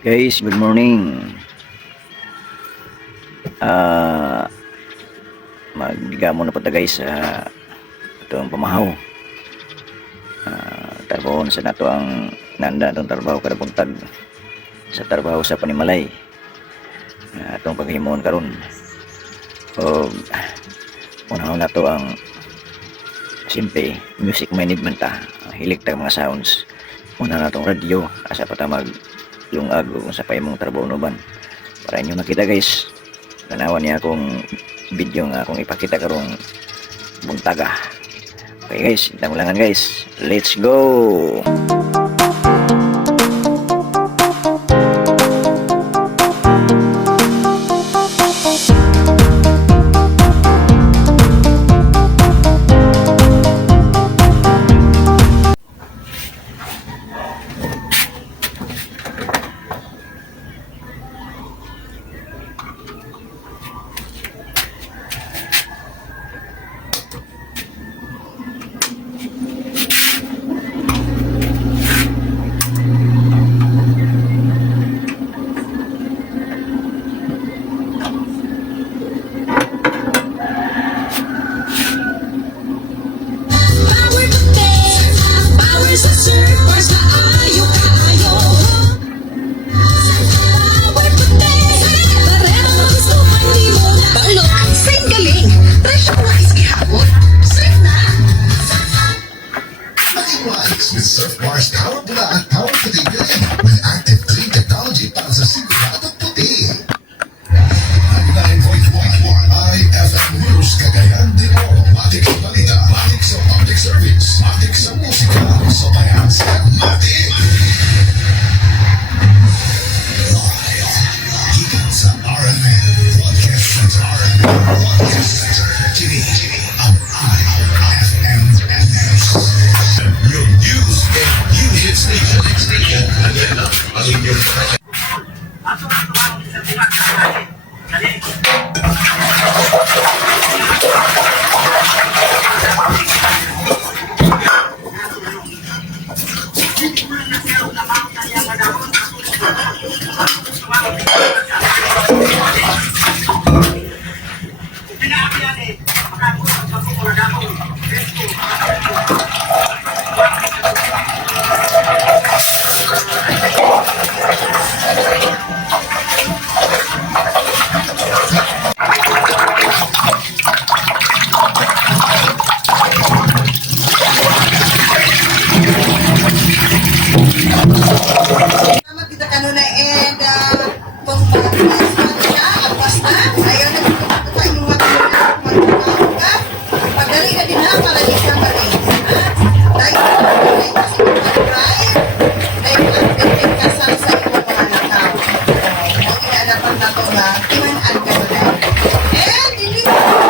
Guys, good morning. Magbiga muna po ta guys sa itong pamahaw. Trabaho sa nato ang nanda itong trabaho kada buntag sa trabaho sa Panimalay. Itong paghimon karon. O una na to ang simple music management hilig tag mga sounds. Una na tong radio asa pa ta mag yung ago kung sa paimong trabaho nuban para inyo makita guys. Tanawan niya akong video nga akong ipakita karong buntaga. Okay guys, itang ulangan guys, let's go. With Surfbar's power pula at power puti bilhin with active clean technology para sa sigurado puti. 99.11 IFM News Cagayan de Oro. Matik sa balita, matik sa public service, matik sa musika, sa bayan sa matik. Live, gikan sa RMN Broadcast Center, Broadcast Center, TV, ang IFM News. Your news and news hit station. Again, ang inyong kita kanuna and kung agpas na ayaw na dito tayo yung mga pagdali na din na para di sa marin dahil kasi dahil ang kasal sa iyong mga nakaw ang inadapan na ito na timan ang kanuna and hindi ay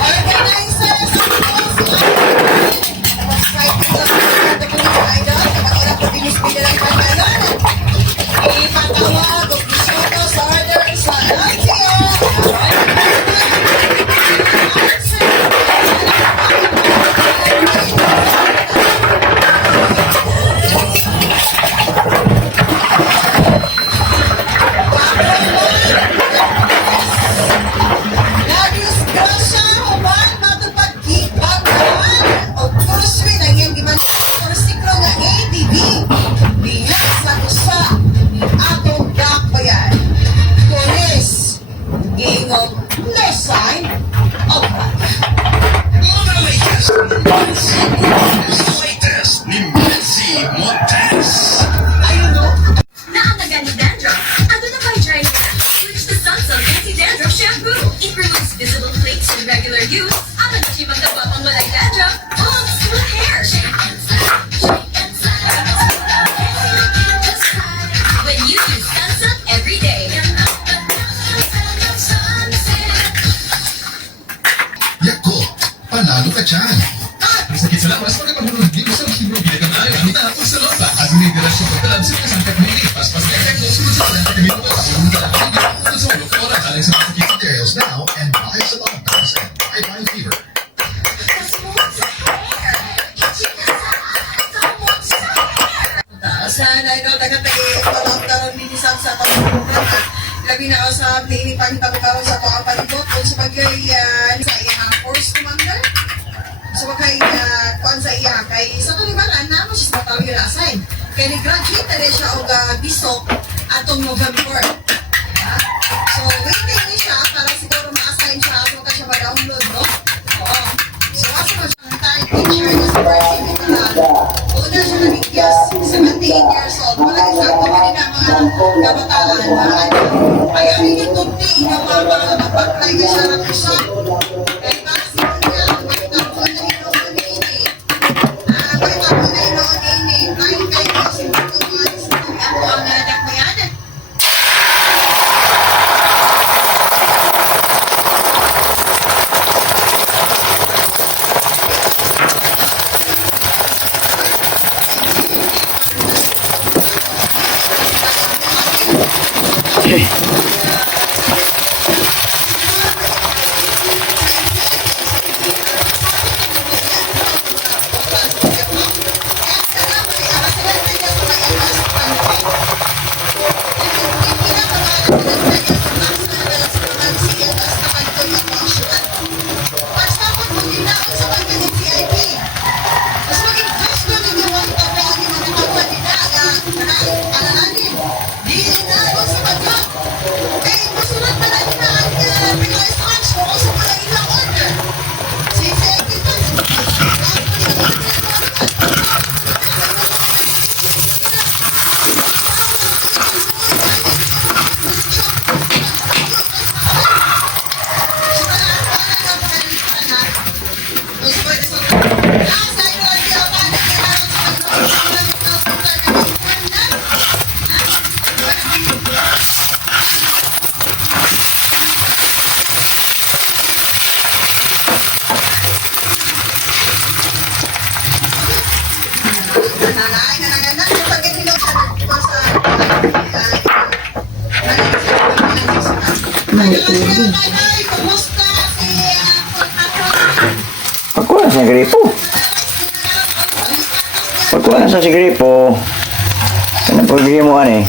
Organizers, Pansinas ang katamilipas, mas efektos sunod-sunod ang katamilupas. Sunod ang kaibigan sa sulok o nagaling sa mga materials now and buy sa Longbangs and Bye Fever. Sana ikaw tagatagi palong din sa programa. Labi na ako sa pilipan pagkaroon sa ang palibot kung sa bagay sa iyang course commander. So kay kuan sa iya kay sa kalimaran na mo siya sa tawag assign. Kay ni-graduate na rin siya og bisok atong November. So waiting ni siya para siguro ma-assign siya ato ka siya ma-download, no? Oo. So asa mo siya ang time teacher na sa first una siya nag-igyas, 78 years old. Wala isa ako kanina mga kabataan. Ay, ano yung tunti na mga mag-apply ka siya ng isa. Kaya kasi niya, magkakaroon na inoon ini. Magkakaroon na inoon ini. Dahil kayo kasi mga ako ang anak mo yan. Pagkuha sa gripo. Pagkuha sa gripo. Kanang pagiging mo ani.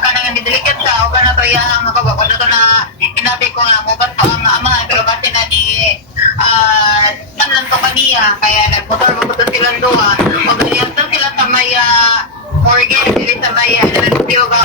Kanang didelikat siya o kana to yang nakabako na to na inabi ko nga mo ba't ang amahan pero kasi na ni tanan to kaniya kaya nagmotor mo to silang duha o ganyan to sila sa may mortgage sila sa may rentio ba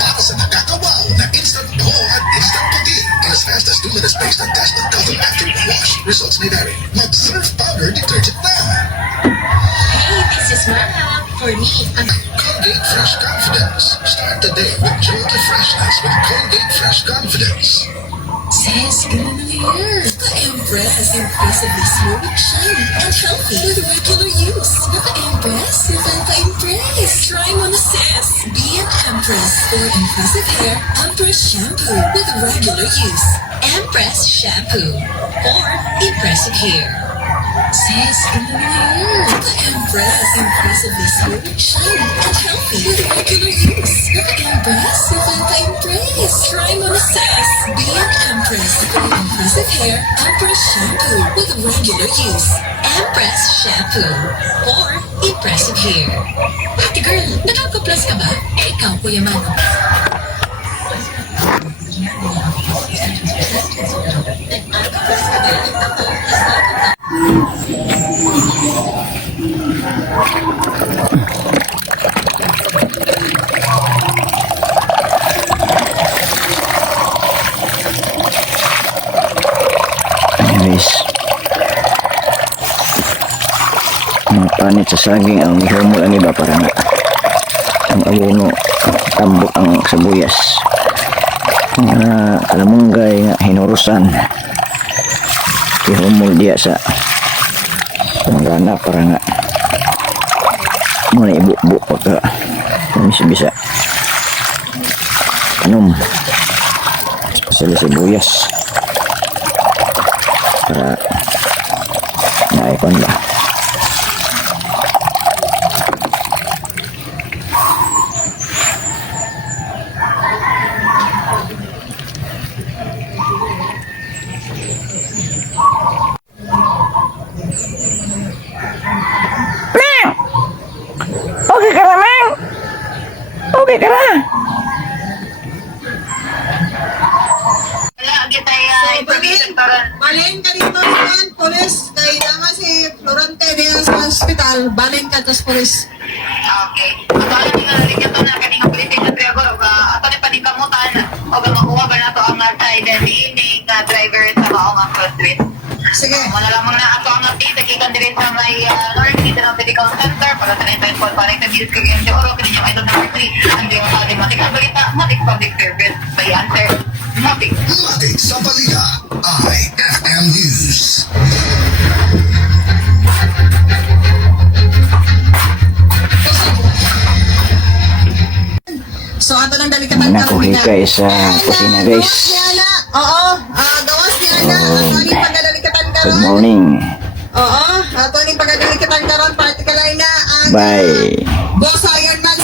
Para sa nakakawaw na instant Boho at instant puti. As fast as 2 minutes based on test and cotton after wash. Results may vary. Mag-Surf Powder Detergent na. Hey, this is Mara. For me, Colgate Fresh Confidence. Start the day with jolty freshness with Colgate Fresh Confidence. Sis, ganun na yan. Naka-Empress, impressively smooth, shiny, and healthy with regular use. Naka-Empress, nakaka-impress. Try mo na, sis. Be an Empress for impressive hair. Empress Shampoo with regular use. Empress Shampoo for impressive hair. Sis, ganun na yan. Naka-Empress, impressively smooth, shiny, and healthy with regular use. Naka-Empress, nakaka-impress. Try mo na, sis. Be an Empress for impressive hair. Empress Shampoo with regular use. Empress Shampoo for impressive hair. Ate girl, nakaka-plus ka ba? Eh, ikaw, Kuya Mano. Nag-plus ka ba? Ako, guys. Ang panit sa saging ang ihumol ani ba para nga ang abono tambok ang sabuyas. Nga kalamunggay nga hinurusan. Ihumol dia sa panggana para nga muna ibu-bu pagka bisa tanong sila sibuyas para naikon ba. Okay ka na, Meng? Okay ka na? Wala, kita information karon. Balin ka dito naman, polis. Kaya naman si Florante diyan sa hospital. Balin ka tas polis. Okay. Akala nila rin ito na kaning politik na driver o ato ni panikamutan o makuha ba na to ang identity ng driver sa maong cross street. Sige. Wala lamang na ato ang update. Nakikan din sa may North dito ng medical center para sa nito yung para sa news kagayang si Oro. Kanya yung item number 3. Ang di yung ating matik ang balita. Matik public service. By answer. Matik. Matik sa balita. IFM News. So ato nang dalikatan Nakuhi guys sa kusina guys. Oo, gawas niya na. Ato ni pagdalikatan Good karon. morning. Oo, ato ni pagdalikatan karon particular na ang Bye. Boss Iron Man